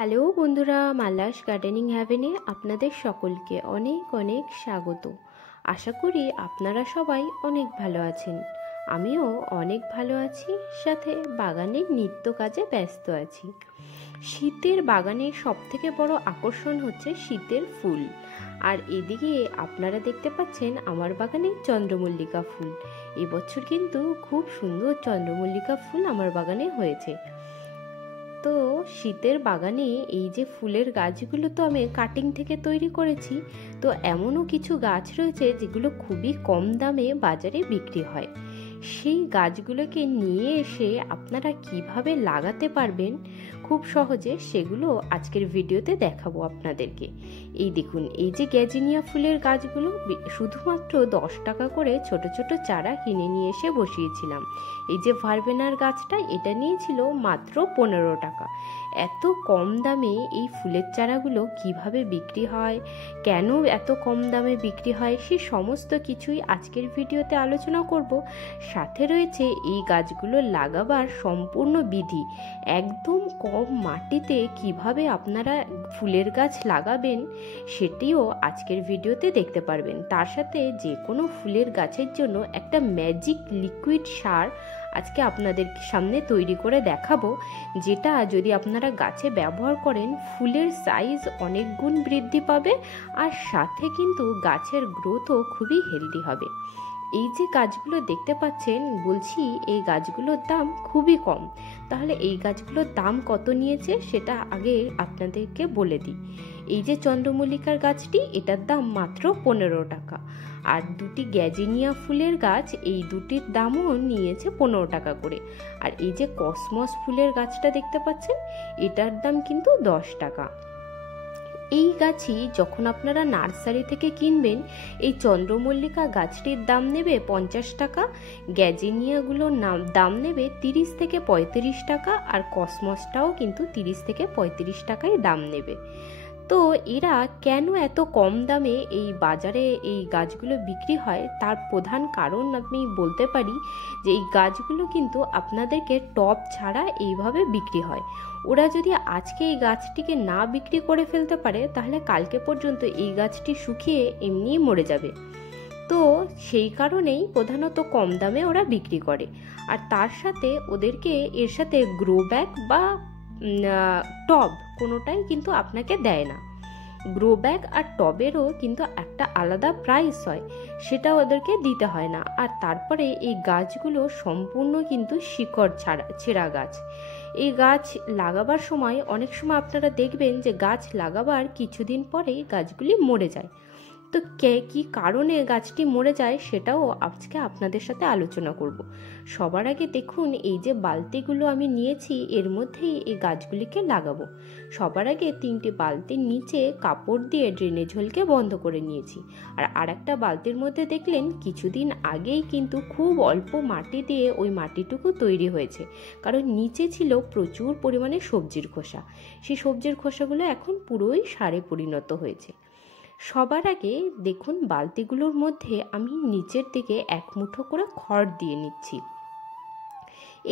Hello বন্ধুরা, Mala's gardening হ্যাভেনে আপনাদের সকলকে অনেক অনেক স্বাগত। আশা করি আপনারা সবাই অনেক ভালো আছেন। আমিও অনেক ভালো আছি, সাথে বাগানের নিত্য কাজে ব্যস্ত আছি। শীতের বাগানের সবথেকে বড় আকর্ষণ হচ্ছে শীতের ফুল। আর এদিকে আপনারা দেখতে পাচ্ছেন আমার বাগানে চন্দ্রমল্লিকা ফুল। এবছর কিন্তু খুব সুন্দর চন্দ্রমল্লিকা ফুল আমার বাগানে হয়েছে। তো শীতের বাগানে এই যে ফুলের গাছগুলো তো আমি কাটিং থেকে তৈরি করেছি। তো এমনও কিছু গাছ রয়েছে যেগুলো খুবই কম দামে বাজারে বিক্রি হয়। সেই গাছগুলোকে নিয়ে এসে আপনারা কিভাবে লাগাতে পারবেন খুব সহজে, সেগুলো আজকের ভিডিওতে দেখাবো আপনাদেরকে। এই দেখুন, এই যে গ্যাজিনিয়া ফুলের গাছগুলো শুধুমাত্র 10 টাকা করে ছোট ছোট চারা কিনে নিয়ে এসে বসিয়েছিলাম। এই যে ভারবেনার গাছটা, এটা নিয়েছিল মাত্র 15 টাকা। এত কম দামে এই ফুলের চারাগুলো কিভাবে বিক্রি হয়, কেন এত কম দামে বিক্রি হয়, সে সমস্ত কিছুই আজকের ভিডিওতে আলোচনা করব। সাথে রয়েছে এই গাছগুলো লাগাবার সম্পূর্ণ বিধি, একদম কম মাটিতে কিভাবে আপনারা ফুলের গাছ লাগাবেন সেটিও আজকের ভিডিওতে দেখতে পারবেন। তার সাথে যে কোনো ফুলের গাছের জন্য একটা ম্যাজিক লিকুইড সার আজকে আপনাদের সামনে তৈরি করে দেখাবো, যেটা যদি আপনারা গাছে ব্যবহার করেন ফুলের সাইজ অনেক গুণ বৃদ্ধি পাবে, আর সাথে কিন্তু গাছের গ্রোথও খুবই হেলদি হবে। এই যে গাছগুলো দেখতে পাচ্ছেন, বলছি এই গাছগুলোর দাম খুবই কম। তাহলে এই গাছগুলোর দাম কত নিয়েছে সেটা আগে আপনাদেরকে বলে দিই। এই যে চন্দ্রমল্লিকার গাছটি, এটার দাম মাত্র 15 টাকা। আর দুটি গ্যাজিনিয়া ফুলের গাছ, এই দুটির দামও নিয়েছে 15 টাকা করে। আর এই যে কসমস ফুলের গাছটা দেখতে পাচ্ছেন, এটার দাম কিন্তু 10 টাকা। এই গাছই যখন আপনারা নার্সারি থেকে কিনবেন, এই চন্দ্রমল্লিকা গাছটির দাম নেবে 50 টাকা, গ্যাজিনিয়াগুলোর দাম নেবে 30 থেকে 35 টাকা, আর কসমসটাও কিন্তু 30 থেকে 35 টাকায় দাম নেবে। তো এরা কেন এত কম দামে এই বাজারে এই গাছগুলো বিক্রি হয়, তার প্রধান কারণ আমি বলতে পারি যে এই গাছগুলো কিন্তু আপনাদেরকে টব ছাড়া এইভাবে বিক্রি হয়। ওরা যদি আজকে এই গাছটিকে না বিক্রি করে ফেলতে পারে, তাহলে কালকে পর্যন্ত এই গাছটি শুকিয়ে এমনিই মরে যাবে। তো সেই কারণেই প্রধানত কম দামে ওরা বিক্রি করে। আর তার সাথে ওদেরকে এর সাথে গ্রো ব্যাগ বা টব কোনোটাই কিন্তু আপনাকে দেয় না। গ্রো ব্যাগ আর টবেরও কিন্তু একটা আলাদা প্রাইস হয়, সেটা ওদেরকে দিতে হয় না। আর তারপরে এই গাছগুলো সম্পূর্ণ কিন্তু শিকড় ছেঁড়া গাছ। এই গাছ লাগাবার সময় অনেক সময় আপনারা দেখবেন যে গাছ লাগাবার কিছুদিন পরেই গাছগুলি মরে যায়। তো কি কারণে গাছটি মরে যায় সেটাও আজকে আপনাদের সাথে আলোচনা করব। সবার আগে দেখুন, এই যে বালতিগুলো আমি নিয়েছি, এর মধ্যেই এই গাছগুলিকে লাগাবো। সবার আগে 3টে বালতির নিচে কাপড় দিয়ে ড্রেনেজ হোলকে বন্ধ করে নিয়েছি। আর একটা বালতির মধ্যে দেখলেন কিছুদিন আগেই কিন্তু খুব অল্প মাটি দিয়ে ওই মাটিটুকু তৈরি হয়েছে, কারণ নিচে ছিল প্রচুর পরিমাণে সবজির খোসা। সেই সবজির খোসাগুলো এখন পুরোই সারে পরিণত হয়েছে। সবার আগে দেখুন, বালতিগুলোর মধ্যে আমি নিচের দিকে 1 মুঠো করে খড় দিয়ে নিচ্ছি।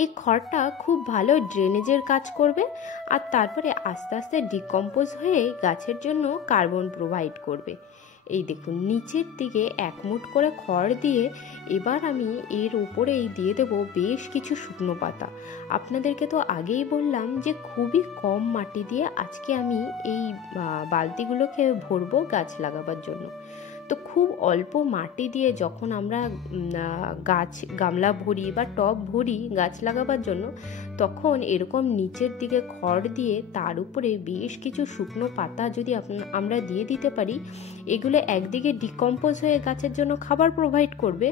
এই খড়টা খুব ভালো ড্রেনেজের কাজ করবে, আর তারপরে আস্তে আস্তে ডিকম্পোজ হয়ে গাছের জন্য কার্বন প্রোভাইড করবে। এই দেখুন, নিচের দিকে 1 মুঠ করে খড় দিয়ে এবার আমি এর উপরেই দিয়ে দেব বেশ কিছু শুকনো পাতা। আপনাদেরকে তো আগেই বললাম যে খুবই কম মাটি দিয়ে আজকে আমি এই বালতিগুলোকে ভরবো গাছ লাগাবার জন্য। তো খুব অল্প মাটি দিয়ে যখন আমরা গামলা ভরি বা টব ভরি গাছ লাগাবার জন্য, তখন এরকম নিচের দিকে খড় দিয়ে তার উপরে বেশ কিছু শুকনো পাতা যদি আমরা দিয়ে দিতে পারি, এগুলো একদিকে ডিকম্পোজ হয়ে গাছের জন্য খাবার প্রোভাইড করবে,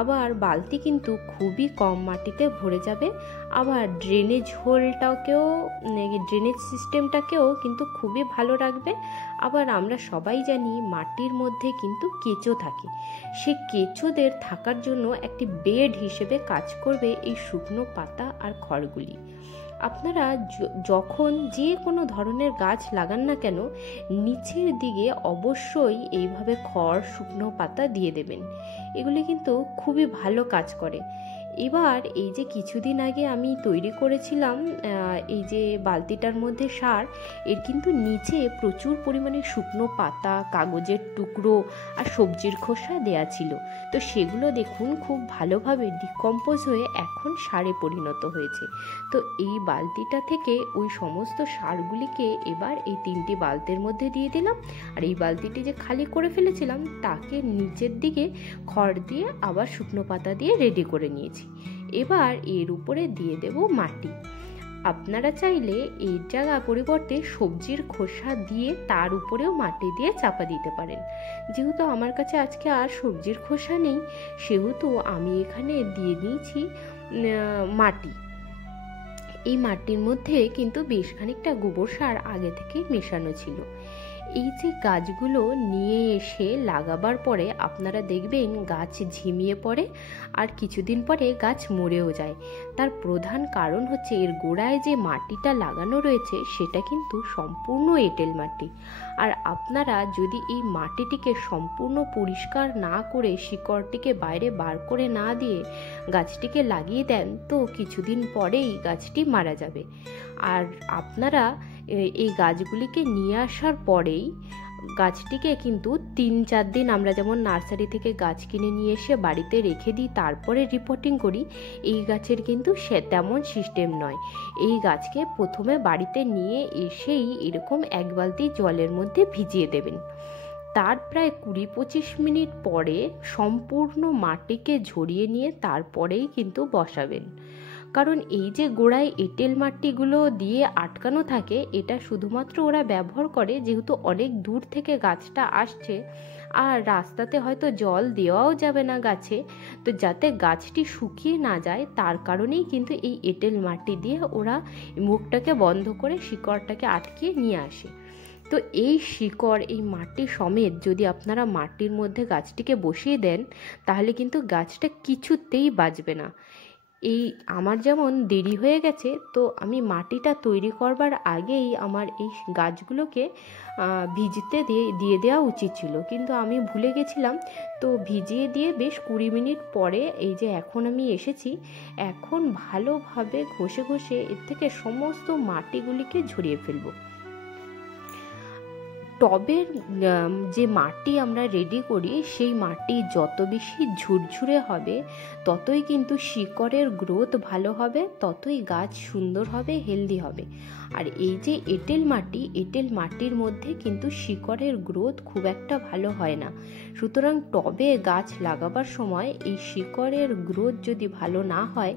আবার বালতি কিন্তু খুবই কম মাটিতে ভরে যাবে, আবার ড্রেনেজ সিস্টেমটাকেও কিন্তু খুবই ভালো রাখবে। আবার আমরা সবাই জানি মাটির মধ্যে কিন্তু কেঁচো থাকে, সেই কেঁচোদের থাকার জন্য একটি বেড হিসেবে কাজ করবে এই শুকনো পাতা আর খড়গুলি। আপনারা যখন যে কোনো ধরনের গাছ লাগান না কেন, নিচের দিকে অবশ্যই এইভাবে খড় শুকনো পাতা দিয়ে দেবেন। এগুলি কিন্তু খুবই ভালো কাজ করে। এবার এই যে কিছুদিন আগে আমি তৈরি করেছিলাম এই যে বালতিটার মধ্যে সার, এর কিন্তু নিচে প্রচুর পরিমাণে শুকনো পাতা, কাগজের টুকরো আর সবজির খোসা দেয়া ছিল। তো সেগুলো দেখুন খুব ভালোভাবে ডিকম্পোজ হয়ে এখন সারে পরিণত হয়েছে। তো এই বালতিটা থেকে ওই সমস্ত সারগুলিকে এবার এই 3টি বালতির মধ্যে দিয়ে দিলাম। আর এই বালতিটি যে খালি করে ফেলেছিলাম তাকে নিচের দিকে খড় দিয়ে আবার শুকনো পাতা দিয়ে রেডি করে নিয়েছি। এবার এর উপরে দিয়ে দেব মাটি। আপনারা চাইলে এর জায়গা পরিবর্তে সবজির খোসা দিয়ে তার উপরেও মাটি দিয়ে চাপা দিতে পারেন। যেহেতু আমার কাছে আজকে আর সবজির খোসা নেই, সেহেতু আমি এখানে দিয়ে নিয়েছি মাটি। এই মাটির মধ্যে কিন্তু বেশ খানিকটা গোবর সার আগে থেকেই মেশানো ছিল। এই যে গাছগুলো নিয়ে এসে লাগাবার পরে আপনারা দেখবেন গাছ ঝিমিয়ে পড়ে আর কিছুদিন পরে গাছ মরেও যায়। তার প্রধান কারণ হচ্ছে এর গোড়ায় যে মাটিটা লাগানো রয়েছে সেটা কিন্তু সম্পূর্ণ এঁটেল মাটি। আর আপনারা যদি এই মাটিটিকে সম্পূর্ণ পরিষ্কার না করে শিকড়টিকে বাইরে বার করে না দিয়ে গাছটিকে লাগিয়ে দেন তো কিছুদিন পরেই গাছটি মারা যাবে। আর আপনারা এই গাছগুলিকে নিয়ে আসার পরেই গাছটিকে কিন্তু 3-4 দিন, আমরা যেমন নার্সারি থেকে গাছ কিনে নিয়ে এসে বাড়িতে রেখে দিই তারপরে রিপোর্টিং করি, এই গাছের কিন্তু সে তেমন সিস্টেম নয়। এই গাছকে প্রথমে বাড়িতে নিয়ে এসেই এরকম 1 বালতি জলের মধ্যে ভিজিয়ে দেবেন। তার প্রায় 20-25 মিনিট পরে সম্পূর্ণ মাটিকে ঝরিয়ে নিয়ে তারপরেই কিন্তু বসাবেন। কারণ এই যে গোড়ায় এঁটেল মাটিগুলো দিয়ে আটকানো থাকে, এটা শুধুমাত্র ওরা ব্যবহার করে যেহেতু অনেক দূর থেকে গাছটা আসছে আর রাস্তাতে হয়তো জল দেওয়াও যাবে না গাছে, তো যাতে গাছটি শুকিয়ে না যায় তার কারণেই কিন্তু এই এঁটেল মাটি দিয়ে ওরা মুখটাকে বন্ধ করে শিকড়টাকে আটকিয়ে নিয়ে আসে। তো এই শিকড়, এই মাটি সমেত যদি আপনারা মাটির মধ্যে গাছটিকে বসিয়ে দেন তাহলে কিন্তু গাছটা কিছুতেই বাঁচবে না। এই আমার যেমন দেরি হয়ে গেছে, তো আমি মাটিটা তৈরি করবার আগেই আমার এই গাছগুলোকে ভিজতে দিয়ে দেওয়া উচিত ছিল, কিন্তু আমি ভুলে গেছিলাম। তো ভিজিয়ে দিয়ে বেশ 20 মিনিট পরে এই যে এখন আমি এসেছি, এখন ভালোভাবে ঘষে ঘষে এর থেকে সমস্ত মাটিগুলিকে ঝরিয়ে ফেলবো। টবের যে মাটি আমরা রেডি করি সেই মাটি যত বেশি ঝুরঝুরে হবে ততই কিন্তু শিকড়ের গ্রোথ ভালো হবে, ততই গাছ সুন্দর হবে, হেলদি হবে। আর এই যে এঁটেল মাটির মধ্যে কিন্তু শিকড়ের গ্রোথ খুব একটা ভালো হয় না। সুতরাং টবে গাছ লাগাবার সময় এই শিকড়ের গ্রোথ যদি ভালো না হয়,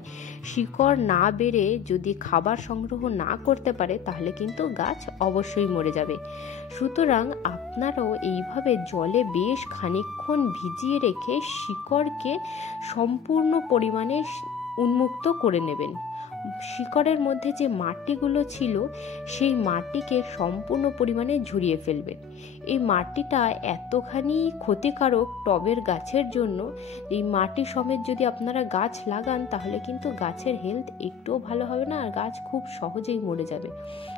শিকড় না বেড়ে যদি খাবার সংগ্রহ না করতে পারে তাহলে কিন্তু গাছ অবশ্যই মরে যাবে। সুতরাং আপনারাও এইভাবে জলে বেশ খানিকক্ষণ ভিজিয়ে রেখে শিকড়কে সম্পূর্ণ পরিমাণে উন্মুক্ত করে নেবেন। শিকড়ের মধ্যে যে মাটিগুলো ছিল সেই মাটিকে সম্পূর্ণ পরিমাণে ঝরিয়ে ফেলবেন। এই মাটিটা এতখানি ক্ষতিকারক টবের গাছের জন্য, এই মাটি সমেত যদি আপনারা গাছ লাগান তাহলে কিন্তু গাছের হেলথ একটুও ভালো হবে না আর গাছ খুব সহজেই মরে যাবে।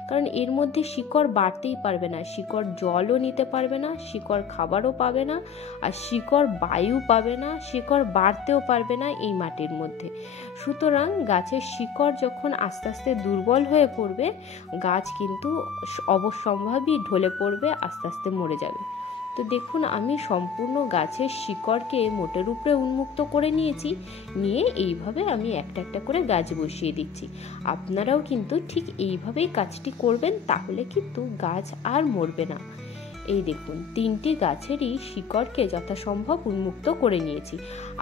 কারণ এর মধ্যে শিকড় বাড়তেই পারবে না, শিকড় জলও নিতে পারবে না, শিকড় খাবারও পাবে না, আর শিকড় বায়ু পাবে না, শিকড় বাড়তেও পারবে না এই মাটির মধ্যে। সুতরাং গাছের শিকড় যখন আস্তে আস্তে দুর্বল হয়ে পড়বে, গাছ কিন্তু অবশ্যম্ভাবী ঢলে পড়বে, আস্তে আস্তে মরে যাবে। তো দেখুন আমি সম্পূর্ণ গাছের শিকড়কে মোটের উপরে উন্মুক্ত করে নিয়েছি, নিয়ে এইভাবে আমি একটা একটা করে গাছ বসিয়ে দিচ্ছি। আপনারাও কিন্তু ঠিক এইভাবেই কাজটি করবেন, তাহলে কিন্তু গাছ আর মরবে না। এই দেখুন 3টি গাছেরই শিকড়কে যথাসম্ভব উন্মুক্ত করে নিয়েছি।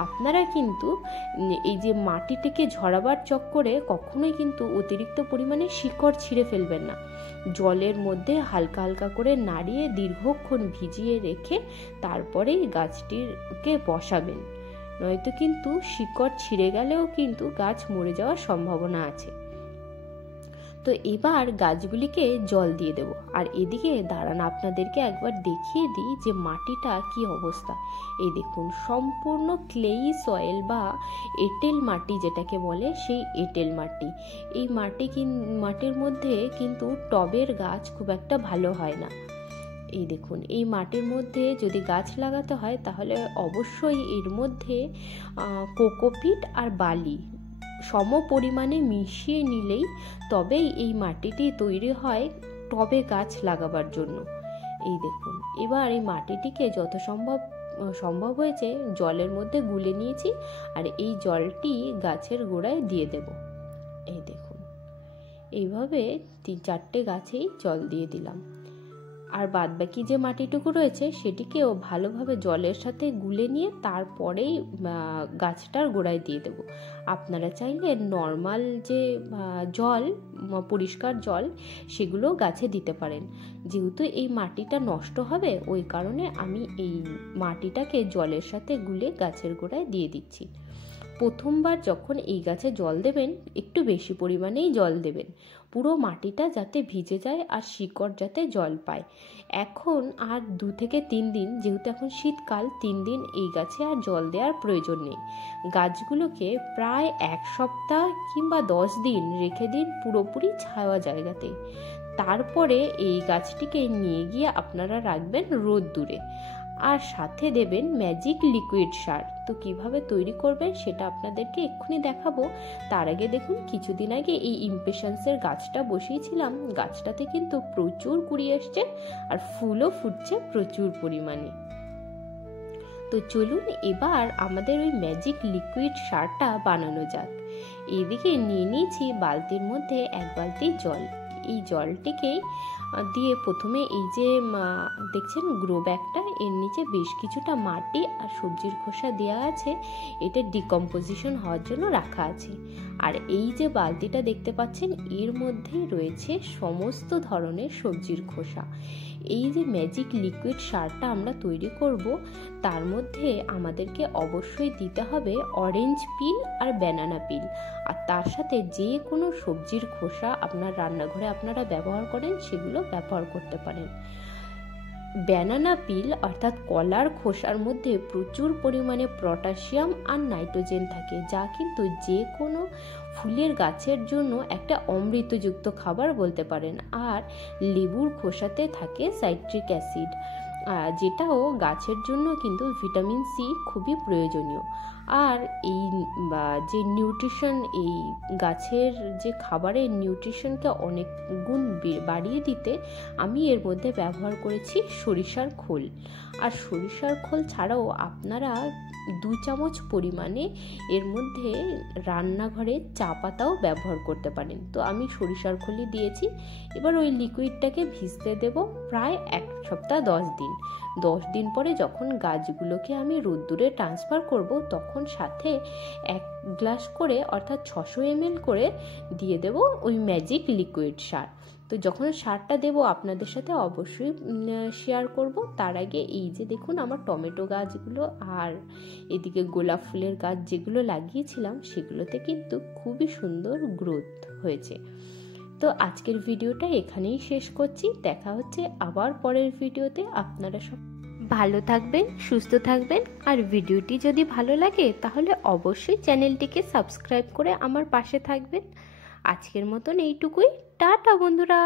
আপনারা কিন্তু এই যে মাটিটিকে ঝরাবার চক্করে কখনোই কিন্তু অতিরিক্ত পরিমাণে শিকড় ছিঁড়ে ফেলবেন না। জলের মধ্যে হালকা হালকা করে নাড়িয়ে দীর্ঘক্ষণ ভিজিয়ে রেখে তারপরেই গাছটিকে বসাবেন, নয়তো কিন্তু শিকড় ছিঁড়ে গেলেও কিন্তু গাছ মরে যাওয়ার সম্ভাবনা আছে। তো এবার গাছগুলিকে জল দিয়ে দেব। আর এদিকে দাঁড়ান আপনাদেরকে একবার দেখিয়ে দিই যে মাটিটা কি অবস্থা। এই দেখুন সম্পূর্ণ ক্লেই সয়েল বা এঁটেল মাটি যেটাকে বলে, সেই এঁটেল মাটি। এই মাটির মধ্যে কিন্তু টবের গাছ খুব একটা ভালো হয় না। এই দেখুন এই মাটির মধ্যে যদি গাছ লাগাতে হয় তাহলে অবশ্যই এর মধ্যে কোকোপিট আর বালি সম পরিমাণে মিশিয়ে নিলেই তবেই এই মাটিটি তৈরি হয় টবে গাছ লাগাবার জন্য। এই দেখুন, এবার এই মাটিটিকে যত সম্ভব হয়েছে জলের মধ্যে গুলে নিয়েছি, আর এই জলটি গাছের গোড়ায় দিয়ে দেব। এই দেখুন, এইভাবে 3-4টে গাছেই জল দিয়ে দিলাম। আর বাদবাকি যে মাটিটুকু রয়েছে সেটিকেও ভালোভাবে জলের সাথে গুলে নিয়ে তারপরেই গাছটার গোড়ায় দিয়ে দেব। আপনারা চাইলে নর্মাল যে জল, পরিষ্কার জল, সেগুলো গাছে দিতে পারেন। যেহেতু এই মাটিটা নষ্ট হবে, ওই কারণে আমি এই মাটিটাকে জলের সাথে গুলে গাছের গোড়ায় দিয়ে দিচ্ছি। প্রথমবার যখন এই গাছে জল দেবেন একটু বেশি পরিমাণেই জল দেবেন, পুরো মাটিটা যাতে ভিজে যায় আর শিকড় যাতে জল পায়। এখন আর 2 থেকে 3 দিন, যেহেতু এখন শীতকাল, 3 দিন এই গাছে আর জল দেওয়ার প্রয়োজন নেই। গাছগুলোকে প্রায় 1 সপ্তাহ কিংবা 10 দিন রেখে দিন পুরোপুরি ছায়া জায়গাতে। তারপরে এই গাছটিকে নিয়ে গিয়ে আপনারা রাখবেন রোদ্দুরে, আর সাথে দেবেন ম্যাজিক লিকুইড সার। তো কিভাবে তৈরি করবেন সেটা আপনাদেরকে এক্ষুনি দেখাবো। তার আগে দেখুন, কিছুদিন আগে এই ইমপেশেন্সের গাছটা বসিয়েছিলাম, গাছটাতে কিন্তু প্রচুর কুড়ি এসছে আর ফুলও ফুটছে প্রচুর পরিমাণে। তো চলুন এবার আমাদের ওই ম্যাজিক লিকুইড সারটা বানানো যাক। এদিকে নিয়ে নিয়েছি বালতির মধ্যে 1 বালতি জল। এই জলটিকেই দিয়ে প্রথমে এই যে দেখছেন গ্রো ব্যাগটা, এর নিচে বেশ কিছুটা মাটি আর সবজির খোসা দেওয়া আছে, এটা ডিকম্পোজিশন হওয়ার জন্য রাখা আছে। আর এই যে বালতিটা দেখতে পাচ্ছেন, এর মধ্যেই রয়েছে সমস্ত ধরনের সবজির খোসা। এই যে ম্যাজিক লিকুইড সারটা আমরা তৈরি করব, তার মধ্যে আমাদেরকে অবশ্যই দিতে হবে অরেঞ্জ পিল আর ব্যানানা পিল, আর তার সাথে যে কোনো সবজির খোসা আপনার রান্নাঘরে আপনারা ব্যবহার করেন সেগুলো ব্যবহার করতে পারেন। ব্যানানা পিল অর্থাৎ কলার খোসার মধ্যে প্রচুর পরিমাণে পটাশিয়াম আর নাইট্রোজেন থাকে, যা কিন্তু যে কোনো ফুলের গাছের জন্য একটা অমৃতযুক্ত খাবার বলতে পারেন। আর লেবুর খোসাতে থাকে সাইট্রিক অ্যাসিড, যেটাও গাছের জন্য কিন্তু ভিটামিন সি খুবই প্রয়োজনীয়। আর এই যে নিউট্রিশন, এই গাছের যে খাবারের নিউট্রিশনকে অনেক গুণ বাড়িয়ে দিতে আমি এর মধ্যে ব্যবহার করেছি সরিষার খোল। আর সরিষার খোল ছাড়াও আপনারা 2 চামচ পরিমাণে এর মধ্যে রান্নাঘরে চা পাতাও ব্যবহার করতে পারেন। তো আমি সরিষার খোলই দিয়েছি। এবার ওই লিকুইডটাকে ভিজতে দেব প্রায় 1 সপ্তাহ 10 দিন। 10 দিন পরে যখন গাছগুলোকে আমি রোদ্দুরে ট্রান্সফার করব, তখন সাথে 1 গ্লাস করে অর্থাৎ 600 ml করে দিয়ে দেব ওই ম্যাজিক লিকুইড সার। তো যখন সারটা দেব আপনাদের সাথে অবশ্যই শেয়ার করব। তার আগে এই যে দেখুন আমার টমেটো গাছগুলো আর এদিকে গোলাপ ফুলের গাছ যেগুলো লাগিয়েছিলাম, সেগুলোতে কিন্তু খুবই সুন্দর গ্রোথ হয়েছে। তো আজকের ভিডিওটা এখানেই শেষ করছি। দেখা হচ্ছে আবার পরের ভিডিওতে। আপনারা সব ভালো থাকবেন, সুস্থ থাকবেন, আর ভিডিওটি যদি ভালো লাগে তাহলে অবশ্যই চ্যানেলটিকে সাবস্ক্রাইব করে আমার পাশে থাকবেন। আজকের মতন এইটুকুই। টাটা বন্ধুরা।